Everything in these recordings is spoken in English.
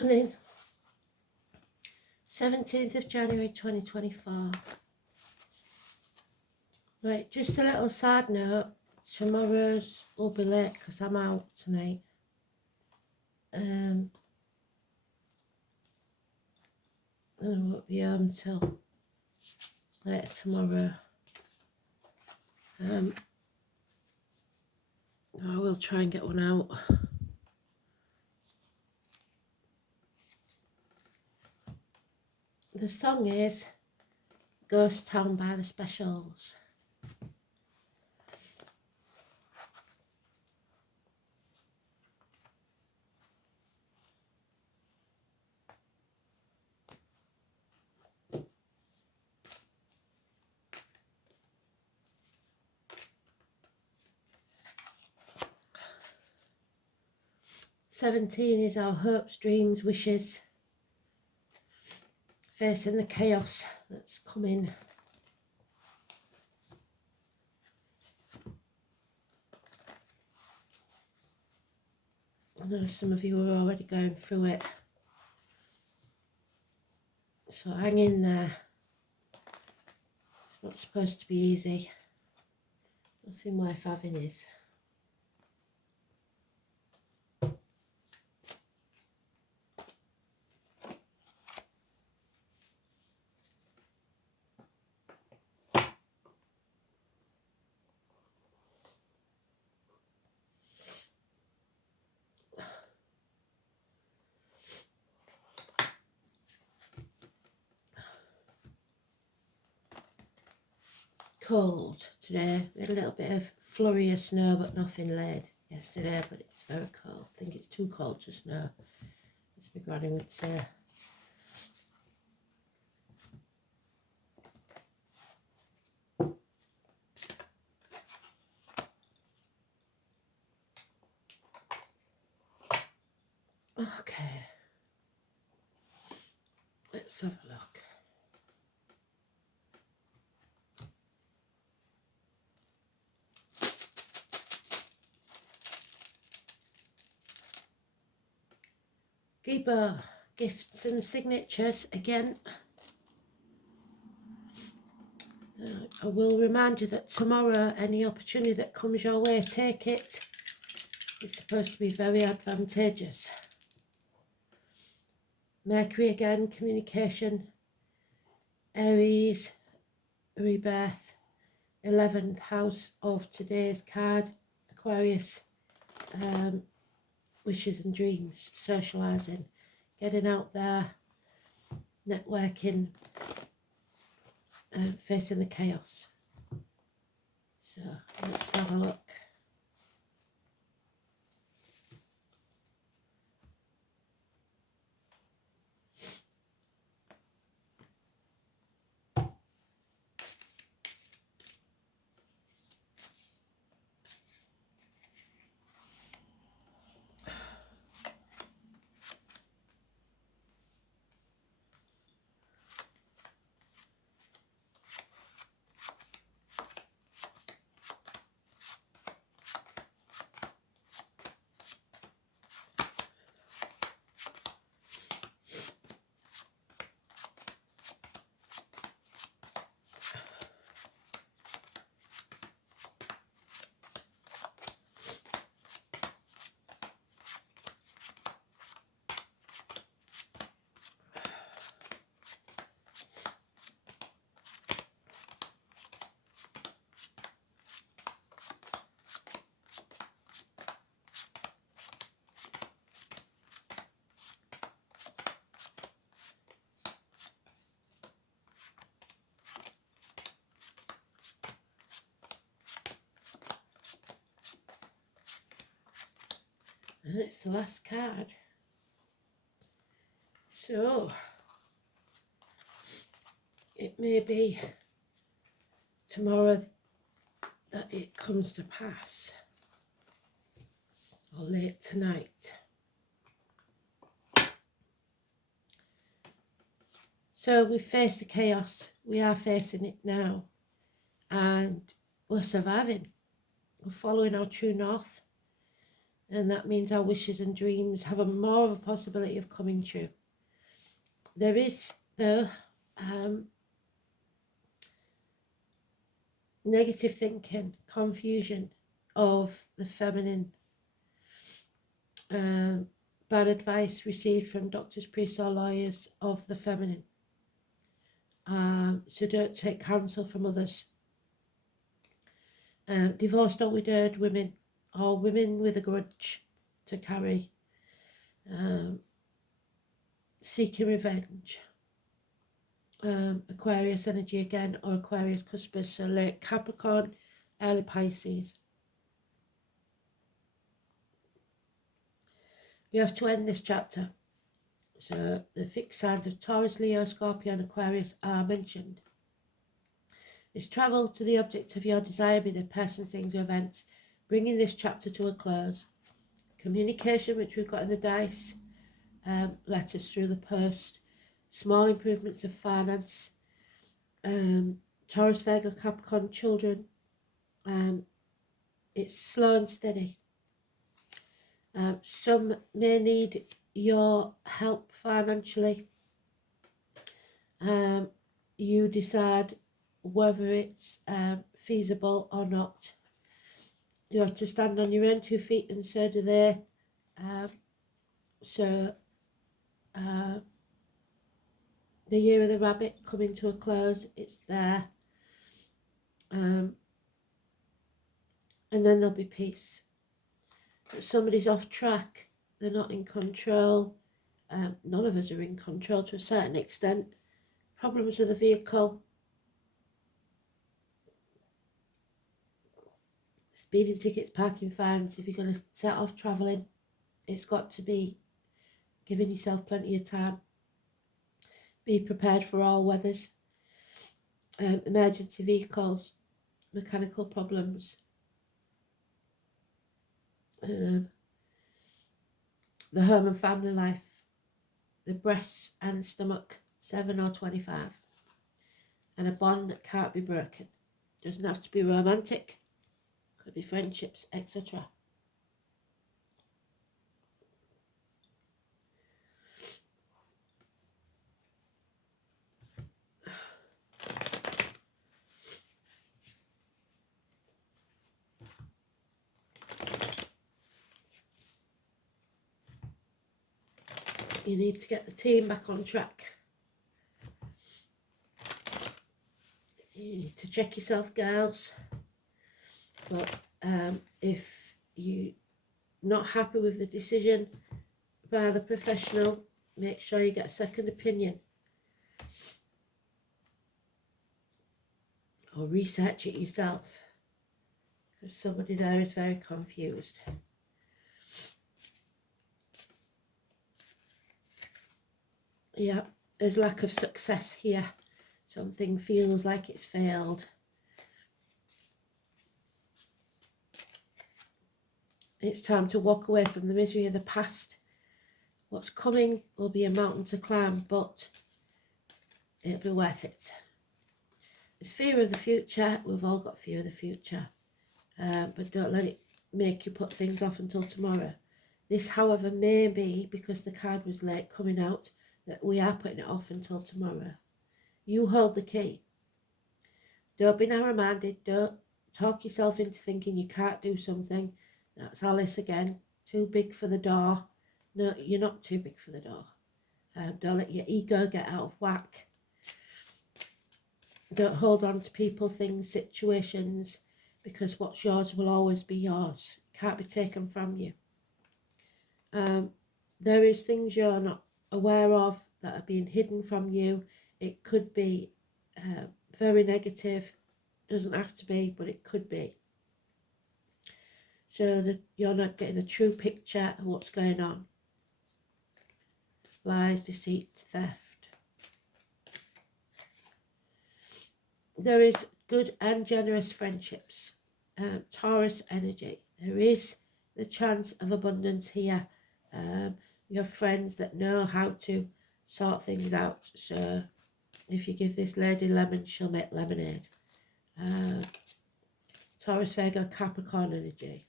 morning, 17th of January 2024. Right, just a little side note, tomorrow's will be late because I'm out tonight. And I won't be home till later tomorrow. I will try and get one out. The song is Ghost Town by the Specials. "17 is our hopes, dreams, wishes, facing the chaos that's coming. I know some of you are already going through it, so hang in there. It's not supposed to be easy. Nothing worth having is. Cold today. We had a little bit of flurry of snow, but nothing laid yesterday, but it's very cold. I think it's too cold to snow, as my granny would say. Okay, let's have a look. Gibo, gifts and signatures again. I will remind you that tomorrow, any opportunity that comes your way, take it. It's supposed to be very advantageous. Mercury again, communication. Aries, rebirth. 11th house of today's card. Aquarius, wishes and dreams, socialising, getting out there, networking, facing the chaos. So let's have a look. And it's the last card. So it may be tomorrow that it comes to pass, or late tonight. So we've faced the chaos, we are facing it now, and we're surviving. We're following our true north. And that means our wishes and dreams have a more of a possibility of coming true. There is, though, negative thinking, confusion of the feminine, bad advice received from doctors, priests or lawyers of the feminine. So don't take counsel from others. Divorced or widowed women, or women with a grudge to carry, seeking revenge. Aquarius energy again, or Aquarius cuspers, so late Capricorn, early Pisces. We have to end this chapter. So the fixed signs of Taurus, Leo, Scorpio and Aquarius are mentioned. It's travel to the object of your desire, be the person, things or events, bringing this chapter to a close. Communication, which we've got in the dice, letters through the post, small improvements of finance, Taurus, Virgo, Capricorn, children. It's slow and steady. Some may need your help financially. You decide whether it's feasible or not. You have to stand on your own 2 feet, and so do they. The year of the rabbit coming to a close, it's there. And then there'll be peace. But somebody's off track, they're not in control. None of us are in control to a certain extent. Problems with the vehicle, speeding tickets, parking fines. If you're going to set off travelling, it's got to be giving yourself plenty of time. Be prepared for all weathers. Emergency vehicles, mechanical problems. The home and family life. The breasts and stomach, 7 or 25. And a bond that can't be broken. Doesn't have to be romantic. Could be friendships, etc. You need to get the team back on track. You need to check yourself, girls. But if you're not happy with the decision by the professional, make sure you get a second opinion. Or research it yourself. Because somebody there is very confused. Yeah, there's lack of success here. Something feels like it's failed. It's time to walk away from the misery of the past. What's coming will be a mountain to climb, but it'll be worth it. There's fear of the future. We've all got fear of the future. But don't let it make you put things off until tomorrow. This, however, may be, because the card was late coming out, that we are putting it off until tomorrow. You hold the key. Don't be narrow-minded. Don't talk yourself into thinking you can't do something. That's Alice again. Too big for the door. No, you're not too big for the door. Don't let your ego get out of whack. Don't hold on to people, things, situations, because what's yours will always be yours. It can't be taken from you. There is things you're not aware of that are being hidden from you. It could be very negative. Doesn't have to be, but it could be. So that you're not getting the true picture of what's going on. Lies, deceit, theft. There is good and generous friendships. Taurus energy. There is the chance of abundance here. You have friends that know how to sort things out. So if you give this lady lemon, she'll make lemonade. Taurus, Virgo, Capricorn energy.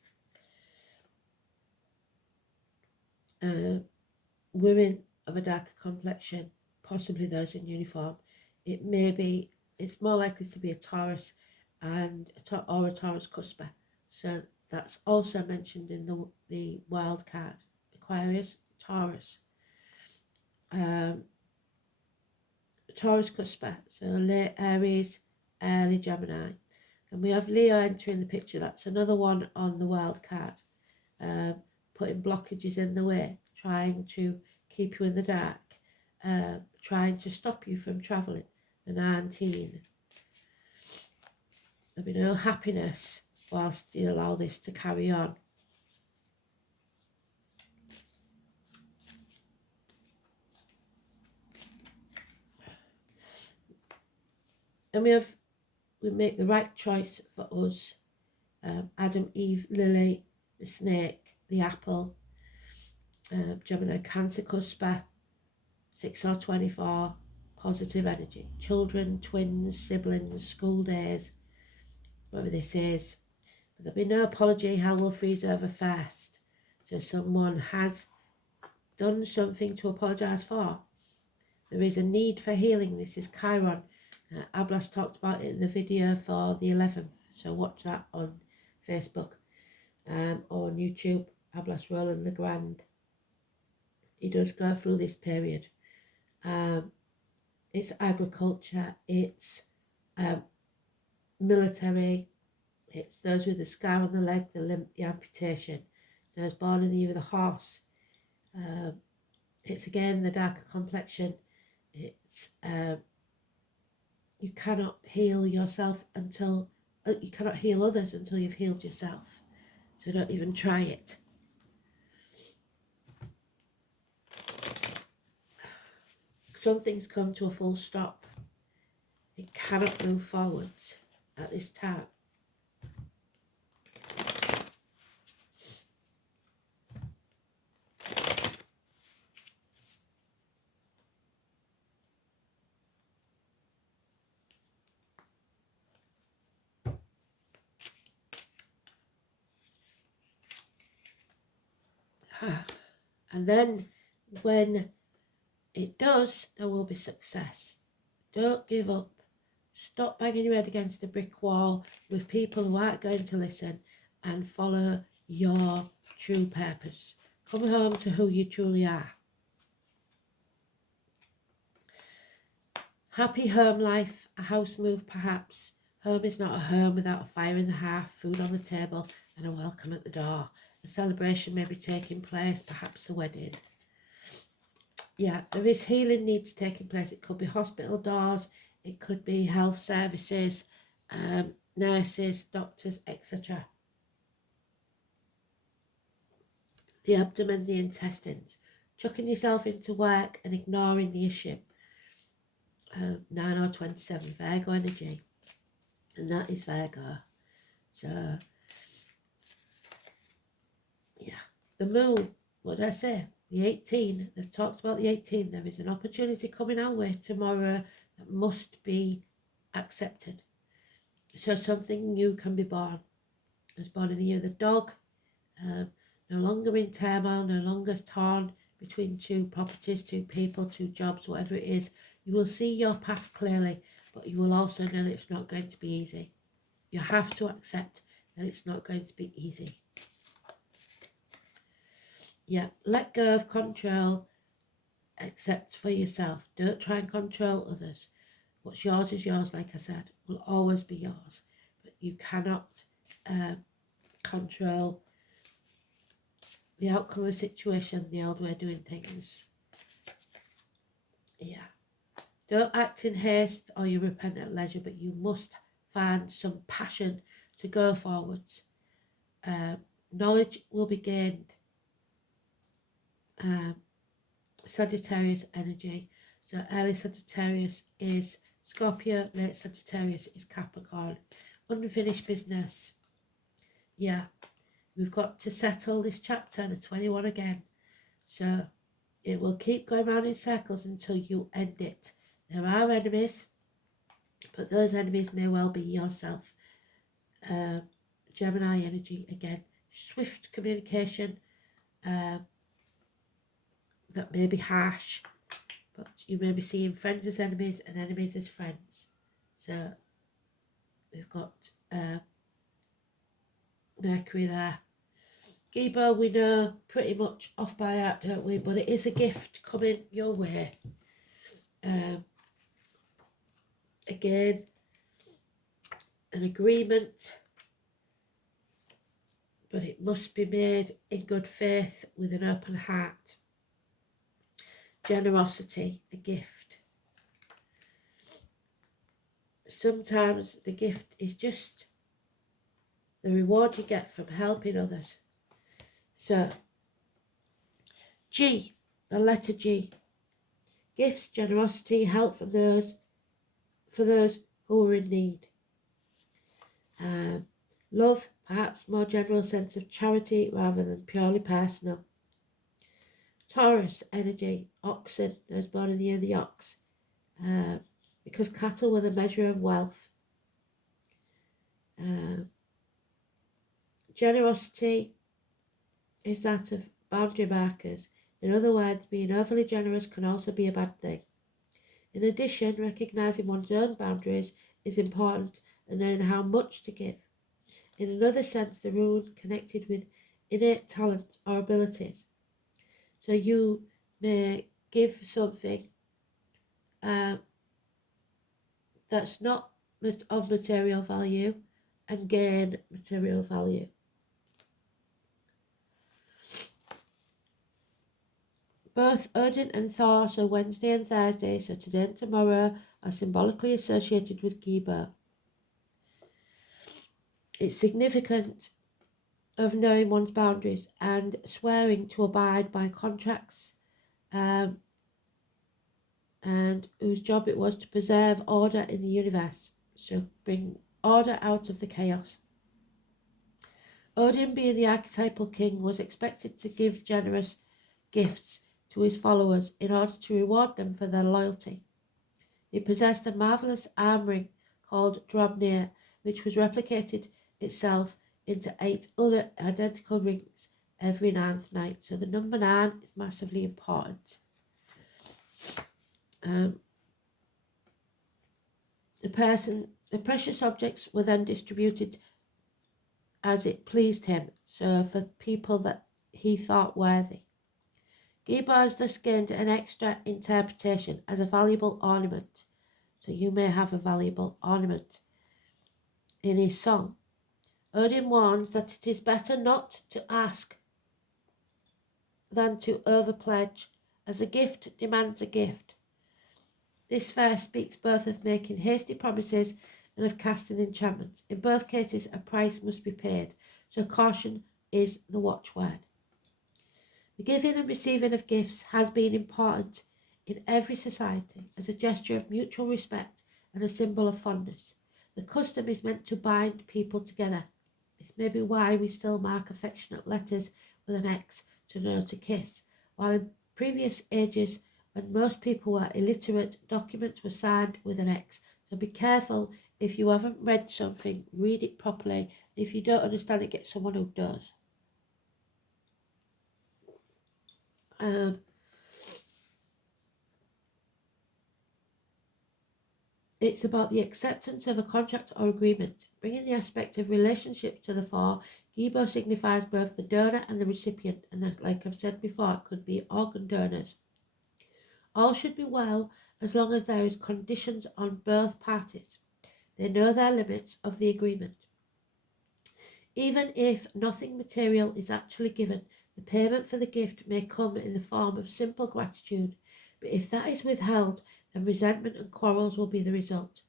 women of a darker complexion, possibly those in uniform. It's more likely to be a Taurus or a Taurus cusper. So that's also mentioned in the wild card. Aquarius, Taurus. Taurus cusper, so late Aries, early Gemini. And we have Leo entering the picture. That's another one on the wild card. Putting blockages in the way, trying to keep you in the dark, trying to stop you from travelling. The 19. There'll be no happiness whilst you allow this to carry on. And we make the right choice for us. Adam, Eve, Lily, the snake, the apple, Gemini, Cancer, Cusper, 6 or 24, positive energy. Children, twins, siblings, school days, whatever this is. But there'll be no apology. Hell will freeze over first. So someone has done something to apologise for. There is a need for healing. This is Chiron. Ablas talked about it in the video for the 11th. So watch that on Facebook or on YouTube. Ablas Roland Legrand. He does go through this period. It's agriculture. It's military. It's those with the scar on the leg, the limp, the amputation. So those born in the year of the horse. It's again the darker complexion. It's you cannot heal yourself until you cannot heal others until you've healed yourself. So don't even try it. Some things come to a full stop. It cannot move forwards at this time. And then when it does, there will be success. Don't give up. Stop banging your head against a brick wall with people who aren't going to listen, and follow your true purpose. Come home to who you truly are. Happy home life, a house move perhaps. Home is not a home without a fire in the hearth, food on the table and a welcome at the door. A celebration may be taking place, perhaps a wedding. Yeah, there is healing needs taking place. It could be hospital doors, it could be health services, nurses, doctors, etc. The abdomen, the intestines. Chucking yourself into work and ignoring the issue. 9 or 27, Virgo energy. And that is Virgo. So, yeah. The moon, what did I say? The 18, they've talked about the 18. There is an opportunity coming our way tomorrow that must be accepted. So something new can be born. It's born in the year of the dog. No longer in turmoil, no longer torn between two properties, two people, two jobs, whatever it is. You will see your path clearly, but you will also know that it's not going to be easy. You have to accept that it's not going to be easy. Yeah, let go of control, except for yourself. Don't try and control others. What's yours is yours, like I said, will always be yours. But you cannot control the outcome of a situation the old way of doing things. Yeah. Don't act in haste or you repent at leisure, but you must find some passion to go forwards. Knowledge will be gained. Sagittarius energy. So early Sagittarius is Scorpio, late Sagittarius is Capricorn. Unfinished business. Yeah, we've got to settle this chapter, the 21 again. So it will keep going round in circles until you end it. There are enemies, but those enemies may well be yourself. Gemini energy again. Swift communication. that may be harsh, but you may be seeing friends as enemies and enemies as friends. So we've got Mercury there. Gibo, we know pretty much off by heart, don't we? But it is a gift coming your way. Again, an agreement, but it must be made in good faith with an open heart. Generosity, a gift. Sometimes the gift is just the reward you get from helping others. So, G, the letter G. Gifts, generosity, help from those, for those who are in need. Love, perhaps more general sense of charity rather than purely personal. Taurus, energy, oxen, those born in the year of the ox, because cattle were the measure of wealth. Generosity is that of boundary markers. In other words, being overly generous can also be a bad thing. In addition, recognising one's own boundaries is important and knowing how much to give. In another sense, the rune connected with innate talent or abilities. So you may give something that's not of material value and gain material value. Both Odin and Thor, so Wednesday and Thursday, so today and tomorrow, are symbolically associated with Gibo. It's significant of knowing one's boundaries and swearing to abide by contracts, and whose job it was to preserve order in the universe, so bring order out of the chaos. Odin, being the archetypal king, was expected to give generous gifts to his followers in order to reward them for their loyalty. He possessed a marvellous arm ring called Draupnir, which was replicated itself into 8 other identical rings every 9th night. So the number 9 is massively important. The precious objects were then distributed as it pleased him, so for people that he thought worthy. Gibo has thus gained an extra interpretation as a valuable ornament. So you may have a valuable ornament in his song. Odin warns that it is better not to ask than to overpledge, as a gift demands a gift. This verse speaks both of making hasty promises and of casting enchantments. In both cases, a price must be paid, so caution is the watchword. The giving and receiving of gifts has been important in every society as a gesture of mutual respect and a symbol of fondness. The custom is meant to bind people together. This may be why we still mark affectionate letters with an X to denote a kiss, while in previous ages, when most people were illiterate, documents were signed with an X. So be careful if you haven't read something, read it properly. If you don't understand it, get someone who does. It's about the acceptance of a contract or agreement. Bringing the aspect of relationships to the fore, Gibo signifies both the donor and the recipient, and that, like I've said before, it could be organ donors. All should be well as long as there is conditions on both parties. They know their limits of the agreement. Even if nothing material is actually given, the payment for the gift may come in the form of simple gratitude, but if that is withheld, then resentment and quarrels will be the result.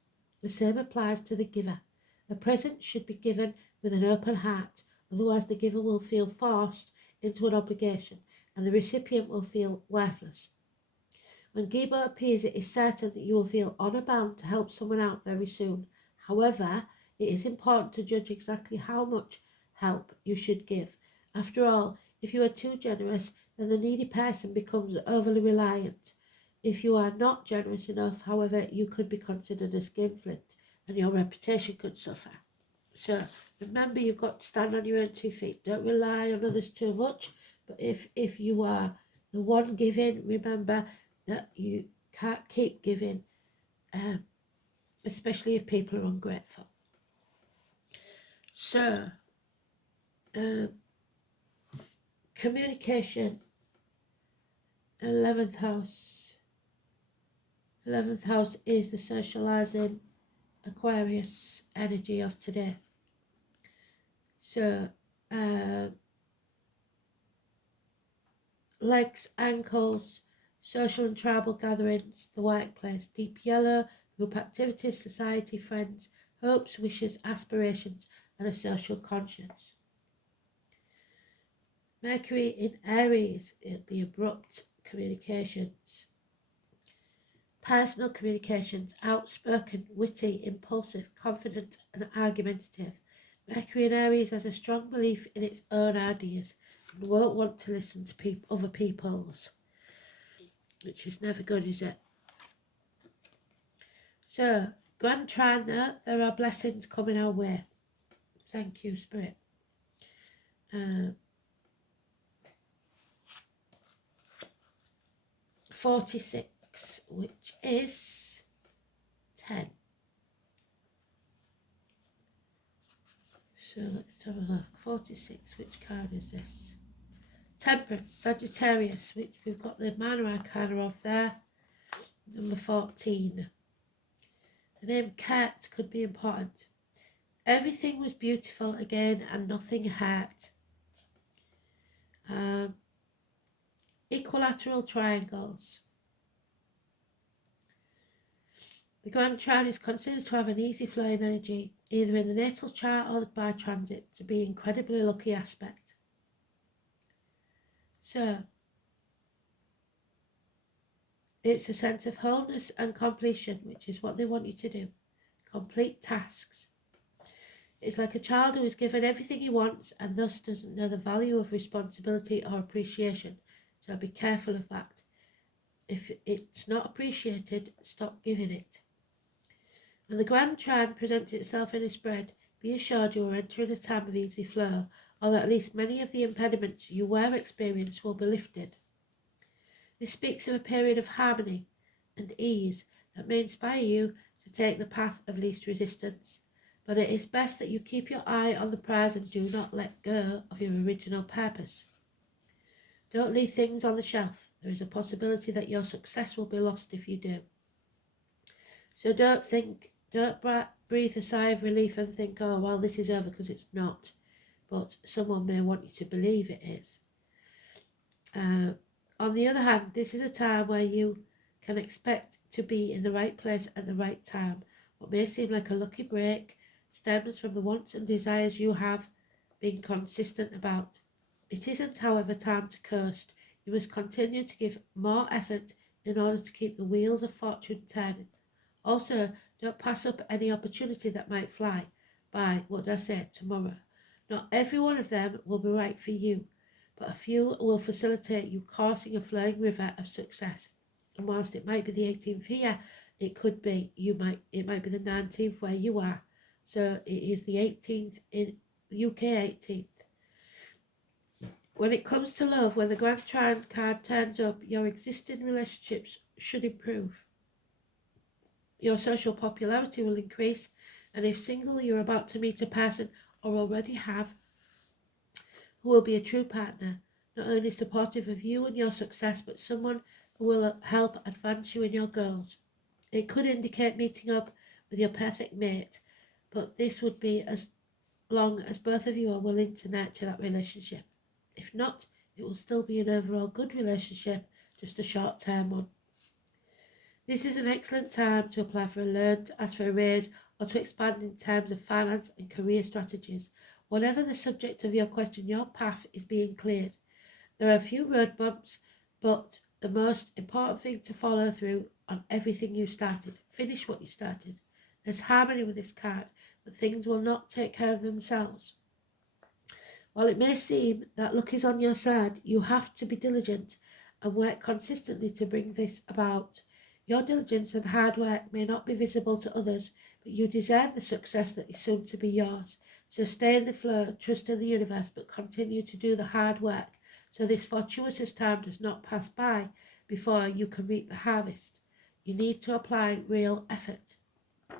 The same applies to the giver. A present should be given with an open heart, otherwise the giver will feel forced into an obligation, and the recipient will feel worthless. When Gibo appears, it is certain that you will feel honour bound to help someone out very soon. However, it is important to judge exactly how much help you should give. After all, if you are too generous, then the needy person becomes overly reliant. If you are not generous enough, however, you could be considered a skinflint and your reputation could suffer. So remember, you've got to stand on your own 2 feet. Don't rely on others too much, but if you are the one giving, remember that you can't keep giving, especially if people are ungrateful. So, communication, 11th house. 11th house is the socializing Aquarius energy of today. So, legs, ankles, social and tribal gatherings, the workplace, deep yellow, group activities, society, friends, hopes, wishes, aspirations, and a social conscience. Mercury in Aries, it'll be abrupt communications. Personal communications, outspoken, witty, impulsive, confident, and argumentative. Mercury in Aries has a strong belief in its own ideas and won't want to listen to other people's, which is never good, is it? So, Grand Trine, there are blessings coming our way. Thank you, Spirit. 46, which is 10. So let's have a look. 46, which card is this? Temperance, Sagittarius, which we've got the Minor Arcana of there. Number 14. The name Kurt could be important. Everything was beautiful again and nothing hurt. Equilateral triangles. The Grand Trine is considered to have an easy flowing energy, either in the natal chart or by transit, to be an incredibly lucky aspect. So, it's a sense of wholeness and completion, which is what they want you to do. Complete tasks. It's like a child who is given everything he wants and thus doesn't know the value of responsibility or appreciation. So be careful of that. If it's not appreciated, stop giving it. When the Grand Trine presents itself in a spread, be assured you are entering a time of easy flow, or that at least many of the impediments you were experiencing will be lifted. This speaks of a period of harmony and ease that may inspire you to take the path of least resistance. But it is best that you keep your eye on the prize and do not let go of your original purpose. Don't leave things on the shelf. There is a possibility that your success will be lost if you do. So don't breathe a sigh of relief and think, oh, well, this is over, because it's not. But someone may want you to believe it is. On the other hand, this is a time where you can expect to be in the right place at the right time. What may seem like a lucky break stems from the wants and desires you have been consistent about. It isn't, however, time to coast. You must continue to give more effort in order to keep the wheels of fortune turning. Also, don't pass up any opportunity that might fly by, what did I say, tomorrow. Not every one of them will be right for you, but a few will facilitate you coursing a flowing river of success. And whilst it might be the 18th here, it could be, it might be the 19th where you are. So it is the 18th in UK 18th. When it comes to love, when the Grand Trine card turns up, your existing relationships should improve. Your social popularity will increase, and if single, you're about to meet a person, or already have, who will be a true partner, not only supportive of you and your success, but someone who will help advance you in your goals. It could indicate meeting up with your perfect mate, but this would be as long as both of you are willing to nurture that relationship. If not, it will still be an overall good relationship, just a short-term one. This is an excellent time to apply for a loan, to ask for a raise, or to expand in terms of finance and career strategies. Whatever the subject of your question, your path is being cleared. There are a few road bumps, but the most important thing to follow through on everything you started. Finish what you started. There's harmony with this card, but things will not take care of themselves. While it may seem that luck is on your side, you have to be diligent and work consistently to bring this about. Your diligence and hard work may not be visible to others, but you deserve the success that is soon to be yours. So stay in the flow, trust in the universe, but continue to do the hard work so this fortuitous time does not pass by before you can reap the harvest. You need to apply real effort.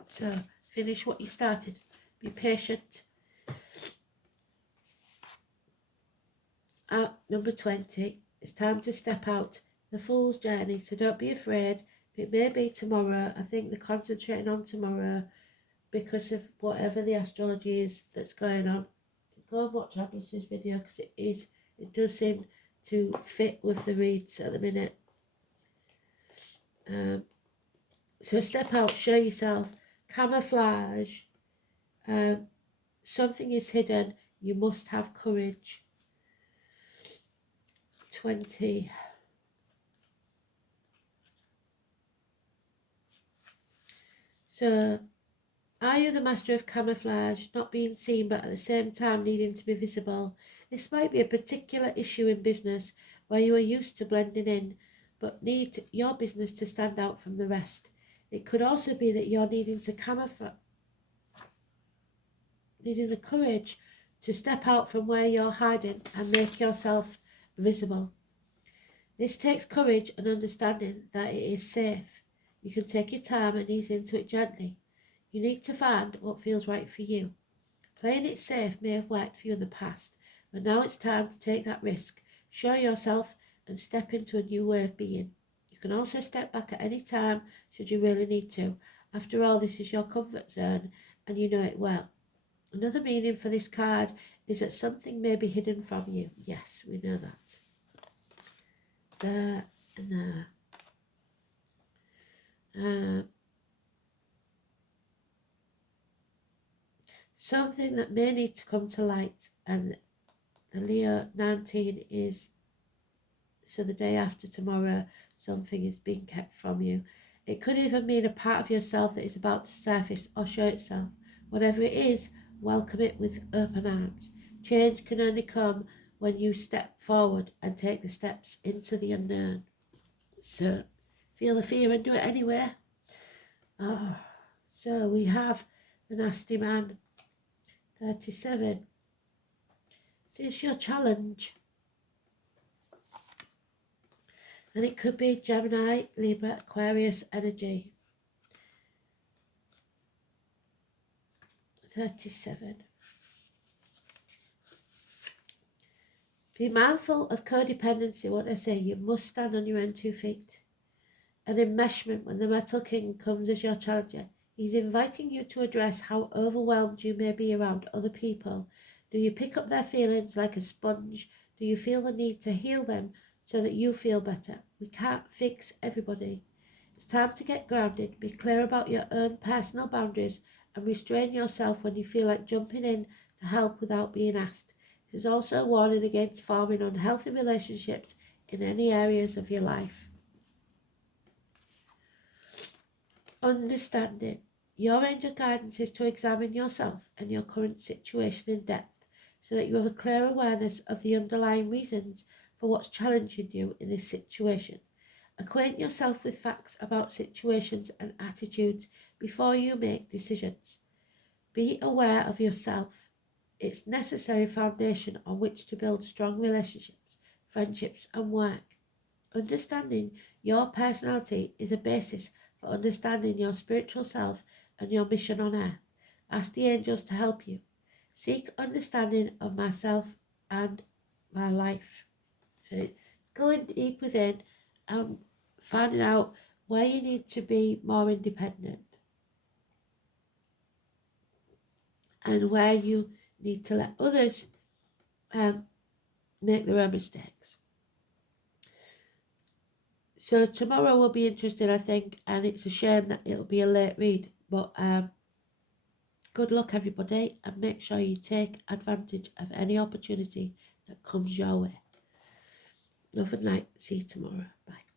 So finish what you started. Be patient. Number 20. It's time to step out the fool's journey. So don't be afraid. It may be tomorrow. I think they're concentrating on tomorrow because of whatever the astrology is that's going on. Go and watch Agnes's video because it does seem to fit with the reads at the minute. So step out, show yourself, camouflage. Something is hidden. You must have courage. 20. So, are you the master of camouflage, not being seen but at the same time needing to be visible? This might be a particular issue in business where you are used to blending in but need your business to stand out from the rest. It could also be that you're needing to camouflage, needing the courage to step out from where you're hiding and make yourself visible. This takes courage and understanding that it is safe. You can take your time and ease into it gently. You need to find what feels right for you. Playing it safe may have worked for you in the past, but now it's time to take that risk. Show yourself and step into a new way of being. You can also step back at any time should you really need to. After all, this is your comfort zone and you know it well. Another meaning for this card is that something may be hidden from you. Yes, we know that. There and there. Something that may need to come to light, and the Leo 19 is, so the day after tomorrow, something is being kept from you. It could even mean a part of yourself that is about to surface or show itself. Whatever it is, welcome it with open arms. Change can only come when you step forward and take the steps into the unknown. So, feel the fear and do it anyway. So we have the nasty man, 37. This is your challenge. And it could be Gemini, Libra, Aquarius energy. 37. Be mindful of codependency. What I say, you must stand on your own 2 feet. An enmeshment when the Metal King comes as your challenger. He's inviting you to address how overwhelmed you may be around other people. Do you pick up their feelings like a sponge? Do you feel the need to heal them so that you feel better? We can't fix everybody. It's time to get grounded. Be clear about your own personal boundaries and restrain yourself when you feel like jumping in to help without being asked. This is also a warning against forming unhealthy relationships in any areas of your life. Understanding. Your angel guidance is to examine yourself and your current situation in depth so that you have a clear awareness of the underlying reasons for what's challenging you in this situation. Acquaint yourself with facts about situations and attitudes before you make decisions. Be aware of yourself. It's necessary foundation on which to build strong relationships, friendships and work. Understanding your personality is a basis for understanding your spiritual self and your mission on earth. Ask the angels to help you. Seek understanding of myself and my life. So it's going deep within and finding out where you need to be more independent and where you need to let others make their own mistakes. So tomorrow will be interesting, I think, and it's a shame that it'll be a late read. But good luck, everybody, and make sure you take advantage of any opportunity that comes your way. Love and light. See you tomorrow. Bye.